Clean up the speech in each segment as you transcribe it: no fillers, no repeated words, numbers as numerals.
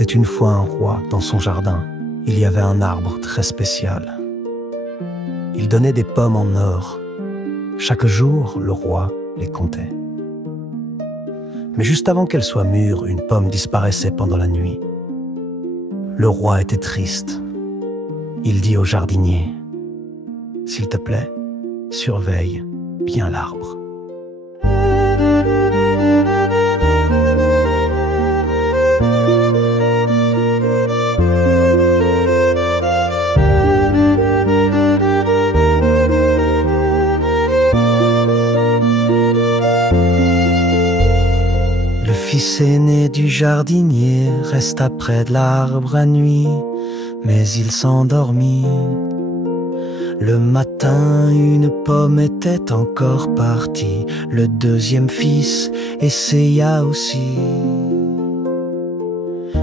était une fois un roi. Dans son jardin, il y avait un arbre très spécial. Il donnait des pommes en or. Chaque jour, le roi les comptait. Mais juste avant qu'elle soit mûre, une pomme disparaissait pendant la nuit. Le roi était triste. Il dit au jardinier: « S'il te plaît, surveille bien l'arbre. » Le fils aîné du jardinier resta près de l'arbre à nuit, mais il s'endormit. Le matin, une pomme était encore partie. Le deuxième fils essaya aussi,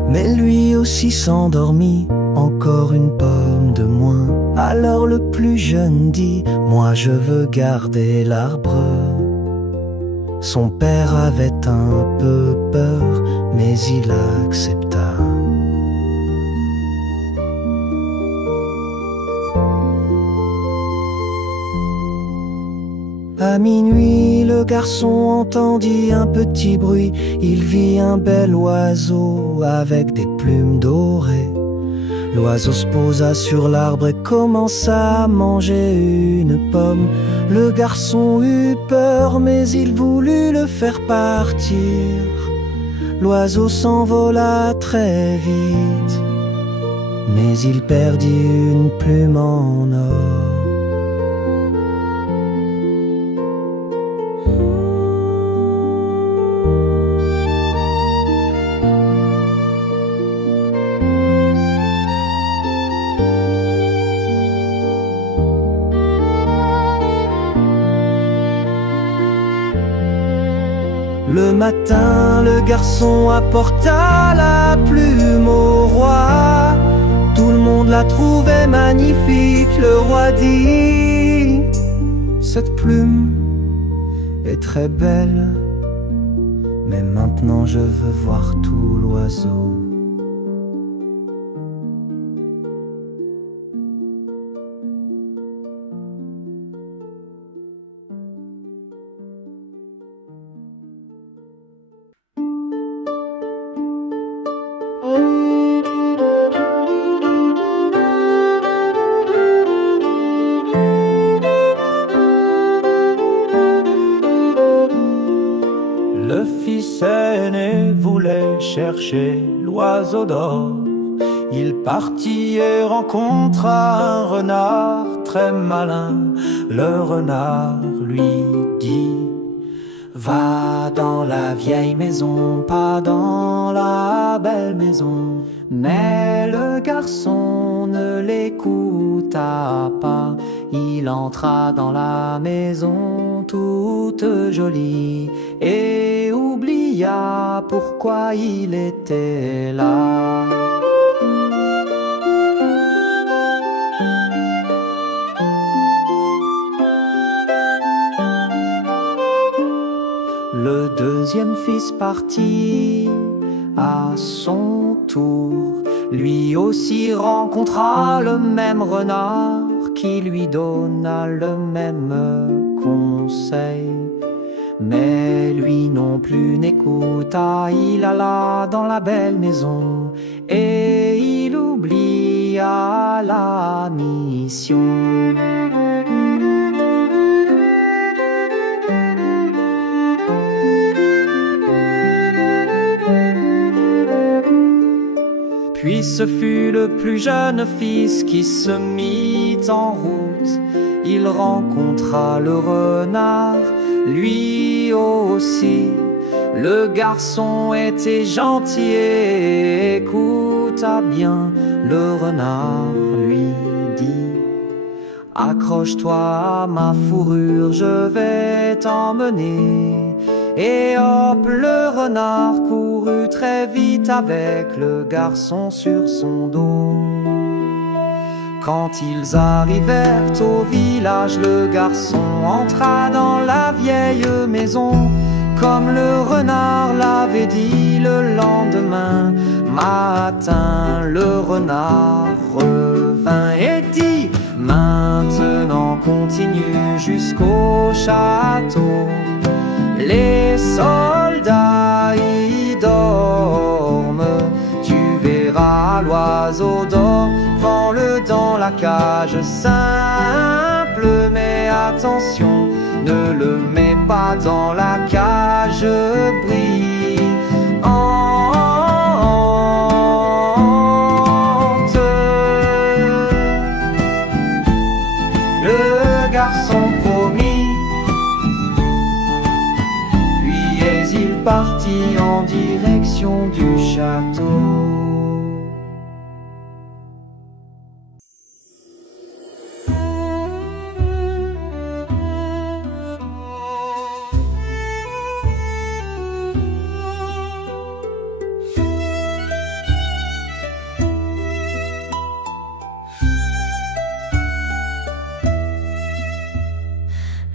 mais lui aussi s'endormit. Encore une pomme de moins. Alors le plus jeune dit: « Moi je veux garder l'arbre. » Son père avait un peu peur, mais il accepta. À minuit, le garçon entendit un petit bruit. Il vit un bel oiseau avec des plumes dorées. L'oiseau se posa sur l'arbre et commença à manger une pomme. Le garçon eut peur, mais il voulut le faire partir. L'oiseau s'envola très vite, mais il perdit une plume en or. Le matin, le garçon apporta la plume au roi. Tout le monde la trouvait magnifique. Le roi dit: « Cette plume est très belle, mais maintenant je veux voir tout l'oiseau. » Le fils aîné voulait chercher l'oiseau d'or. Il partit et rencontra un renard très malin. Le renard lui dit: « Va dans la vieille maison, pas dans la belle maison. » Mais le garçon ne l'écouta pas. Il entra dans la maison toute jolie et oublia pourquoi il était là. Le deuxième fils partit à son tour. Lui aussi rencontra le même renard qui lui donna le même conseil. Mais lui non plus n'écouta. Il alla dans la belle maison et il oublia la mission. Puis ce fut le plus jeune fils qui se mit en route. Il rencontra le renard, lui aussi. Le garçon était gentil et écouta bien. Le renard lui dit: « Accroche-toi à ma fourrure, je vais t'emmener. » Et hop, le renard courut très vite avec le garçon sur son dos. Quand ils arrivèrent au village, le garçon entra dans la vieille maison. Comme le renard l'avait dit le lendemain, matin, le renard revint et dit: maintenant continue jusqu'au château. Les soldats y dorment, tu verras l'oiseau d'or, prends-le dans la cage simple. Mais attention, ne le mets pas dans la cage brillante. Le garçon promit, puis il partit en direction du château.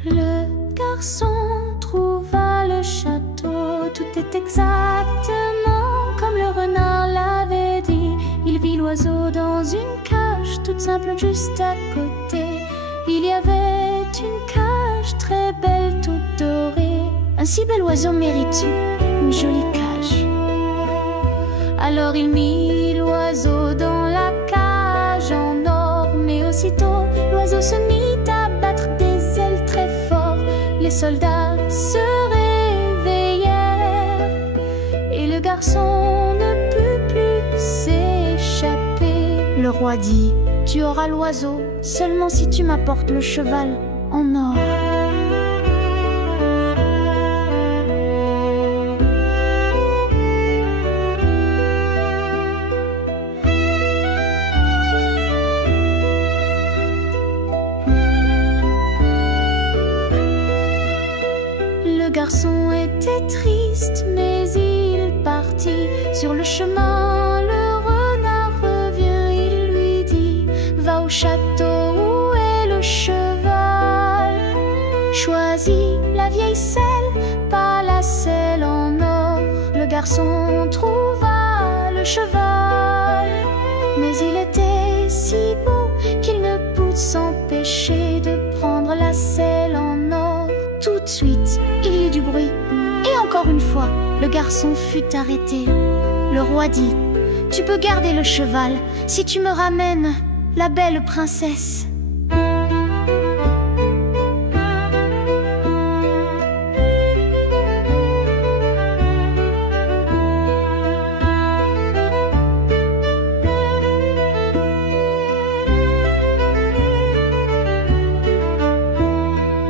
Le garçon trouva le château, tout est exactement comme le renard l'avait dit. Il vit l'oiseau dans une cage toute simple juste à côté. Il y avait une cage très belle, toute dorée. Un si bel oiseau mérite une jolie cage. Alors il mit l'oiseau dans la cage en or, mais aussitôt l'oiseau se mit à battre des ailes très fort. Les soldats se réveillèrent et le garçon ne put plus s'échapper. Le roi dit: tu auras l'oiseau seulement si tu m'apportes le cheval en or. Le garçon était triste, mais il partit. Sur le chemin, le renard revient. Il lui dit: va au château, où est le cheval? Choisis la vieille selle, pas la selle en or. Le garçon trouva le cheval, mais il était si beau qu'il ne put s'empêcher de prendre la selle en or. Tout de suite, il y eut du bruit, et encore une fois, le garçon fut arrêté. Le roi dit: tu peux garder le cheval si tu me ramènes la belle princesse.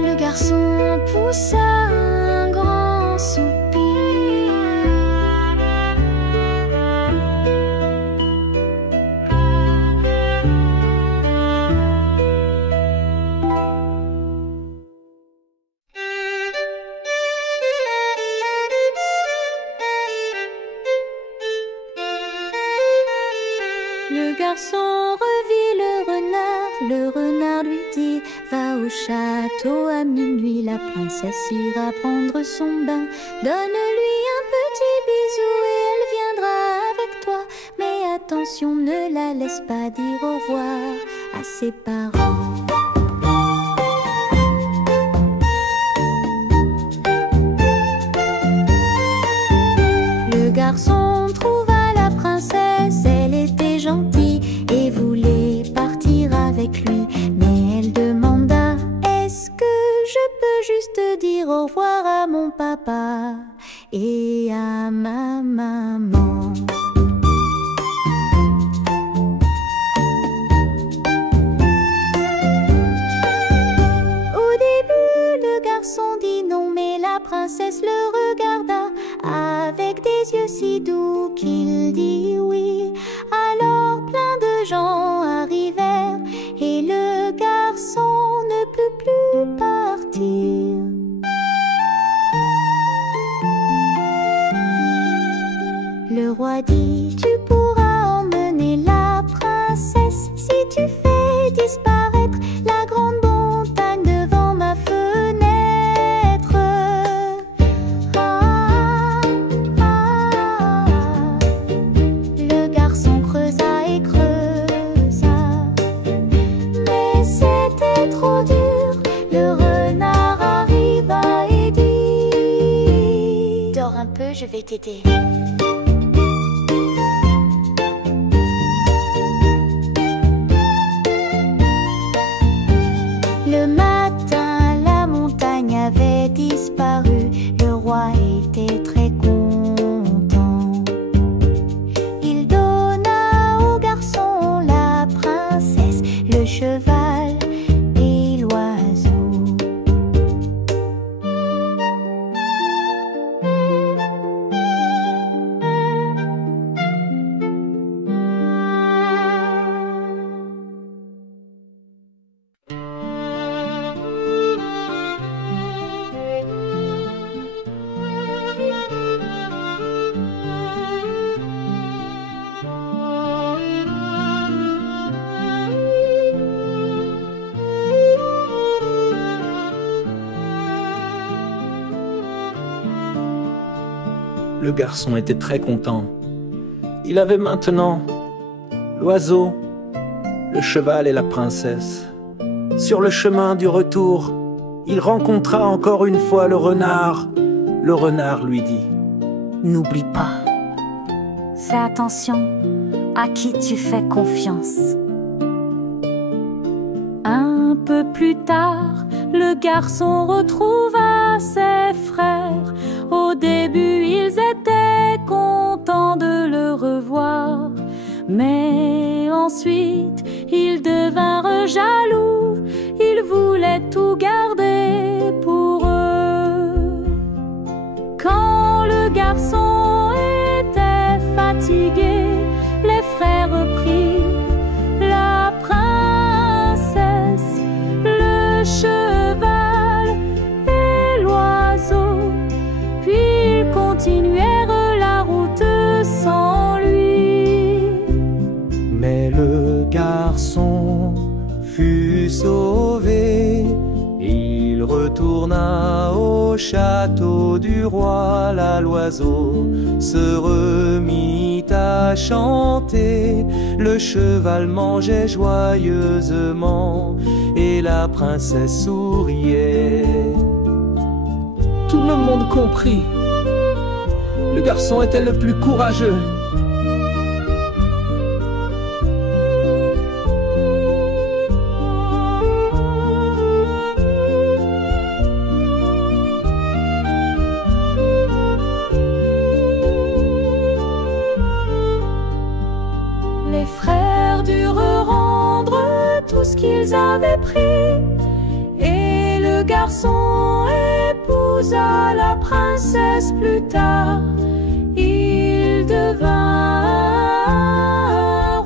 Le garçon poussa un grand soupir. Le garçon revit le renard lui dit: va au château à minuit, la princesse ira prendre son bain. Donne-lui un petit bisou et elle viendra avec toi. Mais attention, ne la laisse pas dire au revoir à ses parents. Le garçon trouva la princesse, elle était gentille et voulait partir avec lui. Mais elle demanda: est-ce que je peux juste dire au revoir à mon papa et à ma maman? Au début, le garçon dit non, mais la princesse le regarda avec des yeux si doux qu'il dit oui. Alors plein de gens arrivèrent et le garçon ne put plus partir. Le roi dit: tu pourras emmener la princesse si tu fais disparaître la grande montagne devant ma fenêtre. Ah, ah, ah. été. Le matin, la montagne avait disparu. Le roi était très content. Il donna au garçon la princesse, le cheval et l'oiseau. Le garçon était très content. Il avait maintenant l'oiseau, le cheval et la princesse. Sur le chemin du retour, il rencontra encore une fois le renard. Le renard lui dit: N'oublie pas, fais attention à qui tu fais confiance. Un peu plus tard, le garçon retrouva ses frères. Au début, ils étaient contents de le revoir, mais ensuite, ils devinrent jaloux. Ils voulaient tout garder pour eux. Quand le garçon était fatigué, les frères prirent la princesse, le cheval et l'oiseau. Puis ils continuèrent la route sans lui. Mais le garçon fut sauvé. Il retourna au château du roi. Là, l'oiseau se remit à chanter. Le cheval mangeait joyeusement et la princesse souriait. Tout le monde comprit. Le garçon était le plus courageux. Les frères durent rendre tout ce qu'ils avaient pris, et le garçon épousa la princesse plus tard. Il devint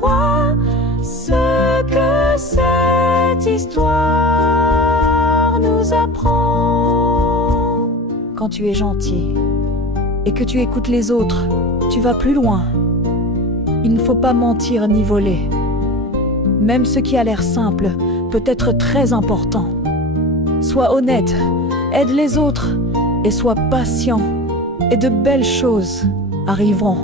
roi. Ce que cette histoire nous apprend: Quand tu es gentil et que tu écoutes les autres, tu vas plus loin. Il ne faut pas mentir ni voler. Même ce qui a l'air simple peut être très important. Sois honnête, aide les autres et sois patient, et de belles choses arriveront.